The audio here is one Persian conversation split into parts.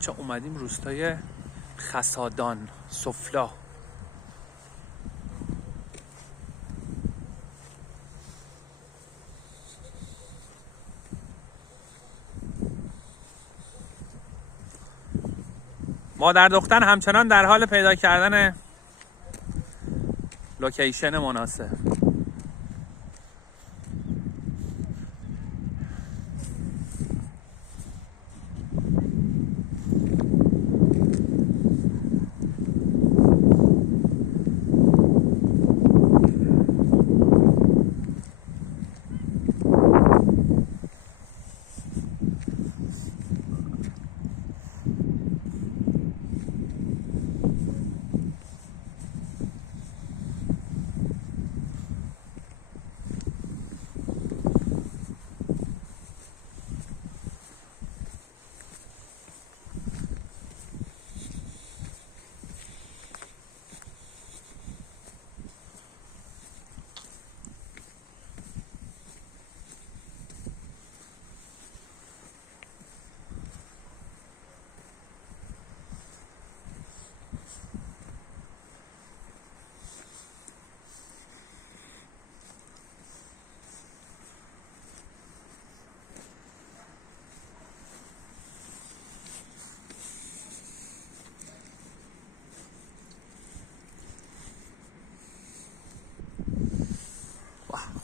چه اومدیم روستای خسادان سفلا. مادر دختر همچنان در حال پیدا کردن لوکیشن مناسب.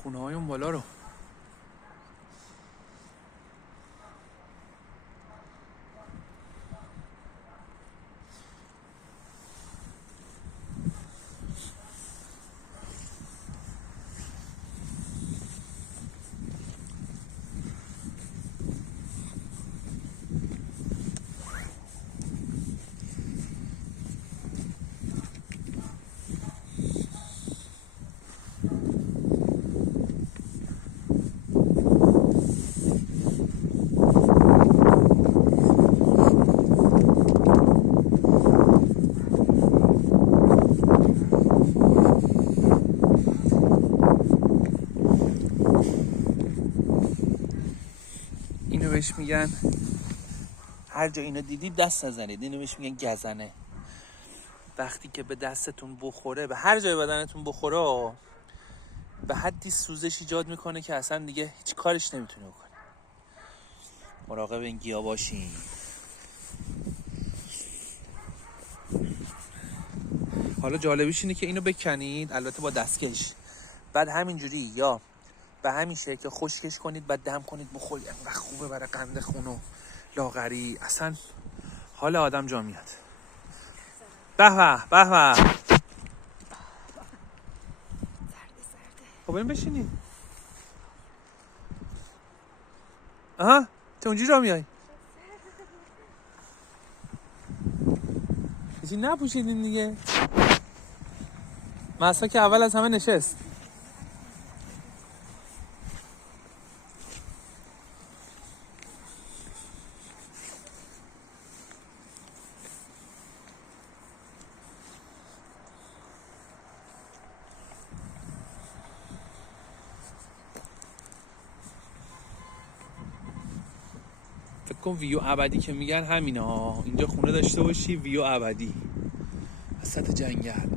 خونه های اون بالا رو بهش میگن، هر جا اینو دیدید دست نزنید، اینو بهش میگن گزنه. وقتی که به دستتون بخوره، به هر جای بدنتون بخوره، به حدی سوزش ایجاد میکنه که اصلا دیگه هیچ کارش نمیتونه بکنه. مراقب این گیاه باشین. حالا جالبیش اینه که اینو بکنید، البته با دستکش، بعد همینجوری یا به همین شکل که خشکش کنید، بعد دم کنید بخورید. انقدر خوبه برای قند خون و لاغری، اصلا حال آدم جا میاد. به به به به. خب این بشینید. آها تو اونجی را میای. کسی نپوشیدین دیگه. مسا که اول از همه نشست. فکر کن ویو ابدی که میگن همینه ها. اینجا خونه داشته باشی ویو ابدی وسط جنگل.